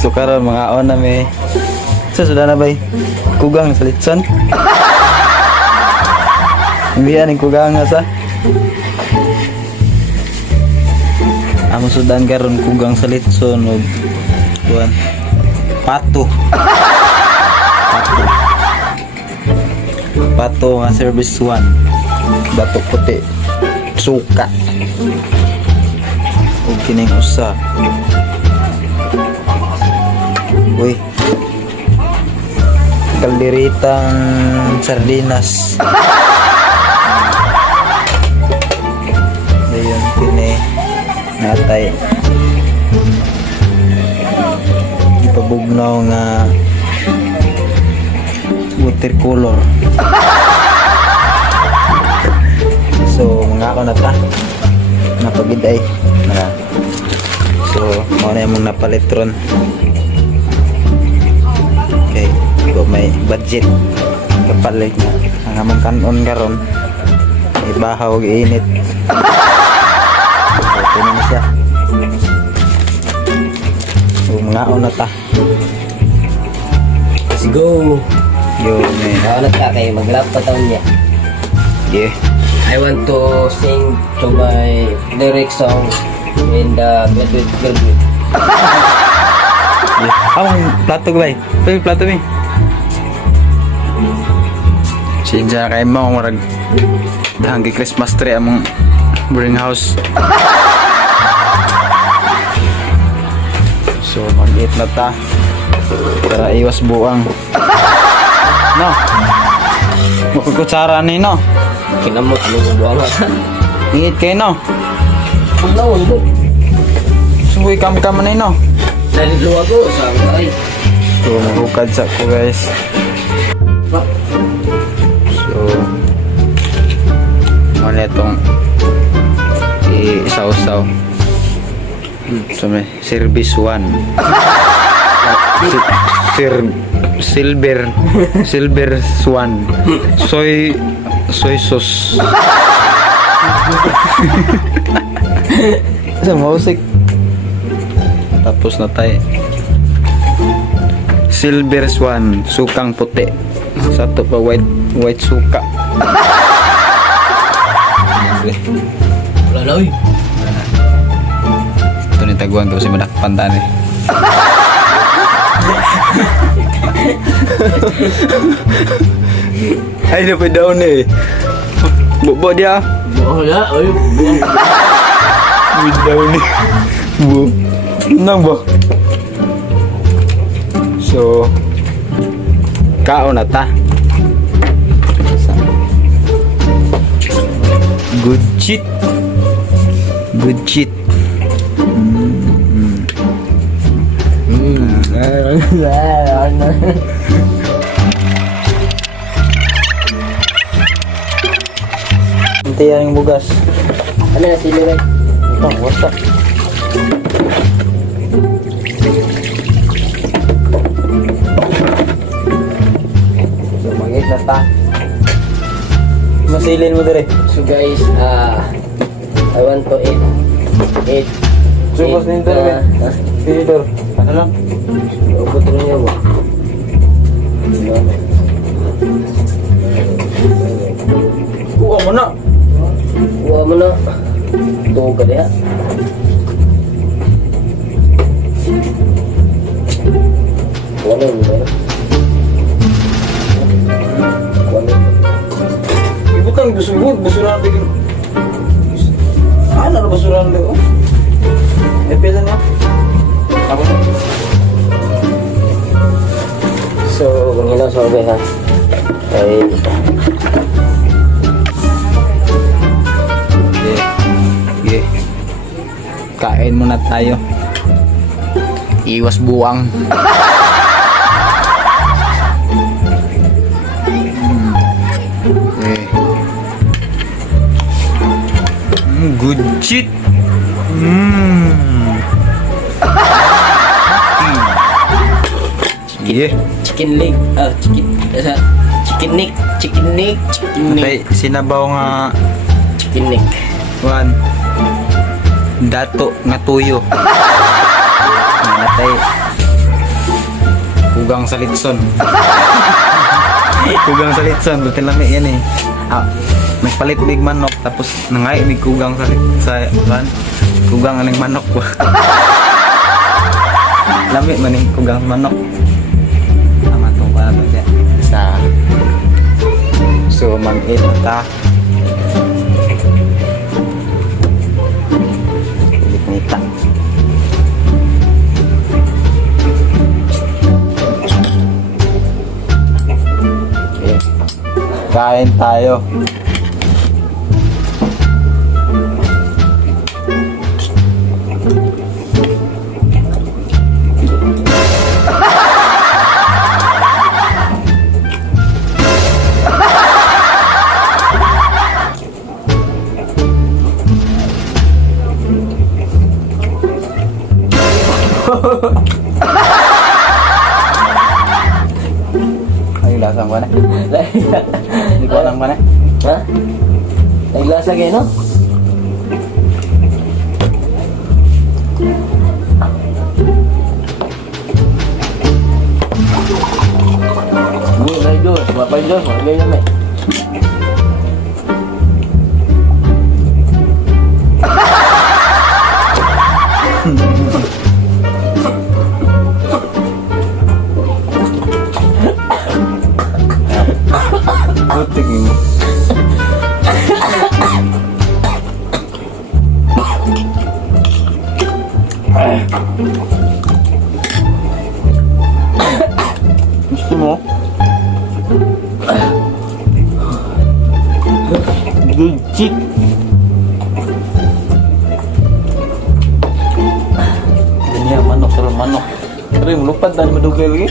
So karon mga on na may sudah na bay kugang sa litson. Hindi ani kugang nga sa. Amo sudan karon kugang sa litson og kuan. Pato. Pato nga service 1. Batok puti. Suka. Ug kining usa. Uy. Kalderitang sardinas. Dayon kini natay. Ipabugnaw nga watercolor. So mga ako na ta napagid ay na. So mao na imong napalitron. Okay, ko may budget kapalit na ang among kanon karon may bahaw og init. Okay na siya. So mga ako na ta. Let's go. Yo man. Naunat ka kayo, mag-rap pa taon niya. Yeah. I want to sing to my lyric song in the graduate. Among plato gay. Tuy plato mi. Sinja kay mo murag hanggi Christmas tree among boarding house. So mag-eat na ta para iwas buang. No. Kukutsara ni no. Kinamot mo ko buang ka. Ingit kay no. Paglawan mo. Suwi kam ni no. Dali luwa ko sa ay. So mahukad sa ko guys. So ano itong isaw-saw. So may service 1. Silver swan. Soy sauce. Sa musik. Tapos na tayo. Silver swan, sukang puti. Satu pa white suka. Wala na uy. Ito ni taguan ko si madakpan tani. Ay na pa daw ni. Bobo dia. Wala uy. With daw ni. Bu. Nang ba? So kaon na ta. Good shit. Good shit. Nanti yang bugas. Ano na sila rin? Oh, what's up? So, mangit na ta. Masilin mo dire. So guys, I want to eat. Supos nito rin. Tinidor. Ano lang? Ubot rin niya mo. Kuha mo na. Kuha mo na. Tuog ka diha. Kuha na mo ba? Kuha na. Ibutang busugod. Basuran din. Ano na basuran din? Eh, pila na. Ako na. So, kung hinaw sa orbe ha. Ay, Okay. Kain muna tayo. Iwas buang. Okay. Good shit. Yeah. chicken leg. Chicken neck. Tay sinabaw nga Chicken neck. Juan dato nga tuyo. Natay Kugang sa litson. Kugang sa litson, buti lami yan eh. Nagpalit big manok tapos nangay may kugang sa kan. Kugang aning manok ko. Lami man yung kugang manok. Tama tong para to siya. So mag-eat ta. Nita. Okay. Kain tayo. Ay, lasang ba na? Hindi ko alam ba na? Ha? Naglasa kayo, no? Hindi, may Diyos. Mapay Diyos. Mapay Diyos, may. Putik mo. Gusto mo? Good chick. Ini yang manok, terus manok. Terus melupad dan medugel lagi.